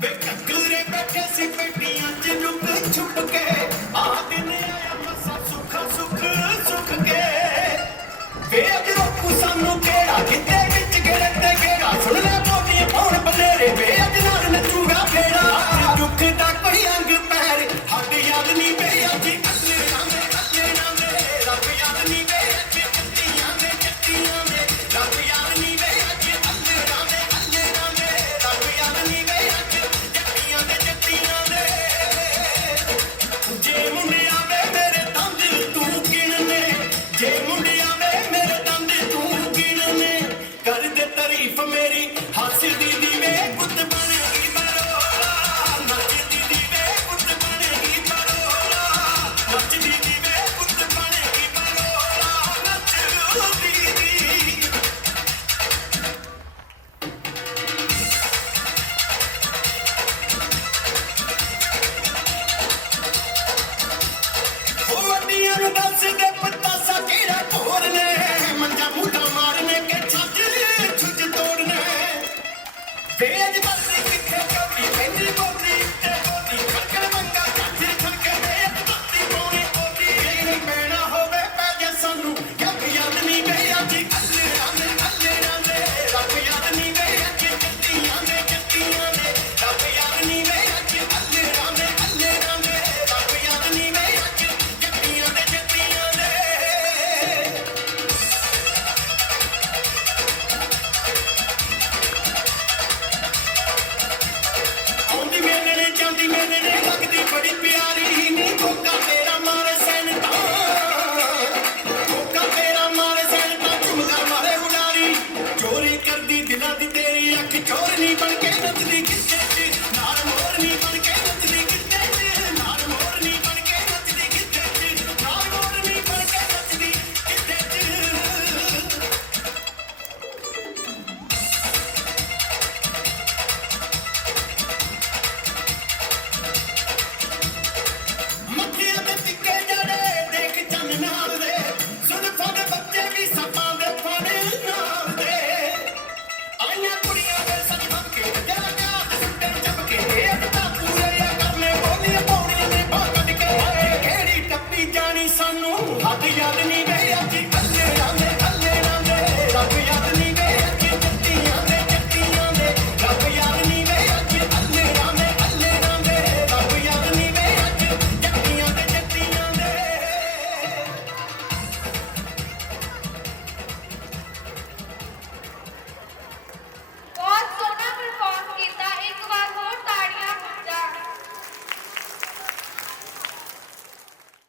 ਵੇ ਕੱਕਰੇ ਬੈਠੇ ਸੀ ਪੇਟੀਆਂ ਚ ਲੁਕ ਛੁਪ ਕੇ Make it ਸਾਨੂੰ ਹੱਥ ਯਾਦ ਨਹੀਂ ਗਏ ਅੱਜ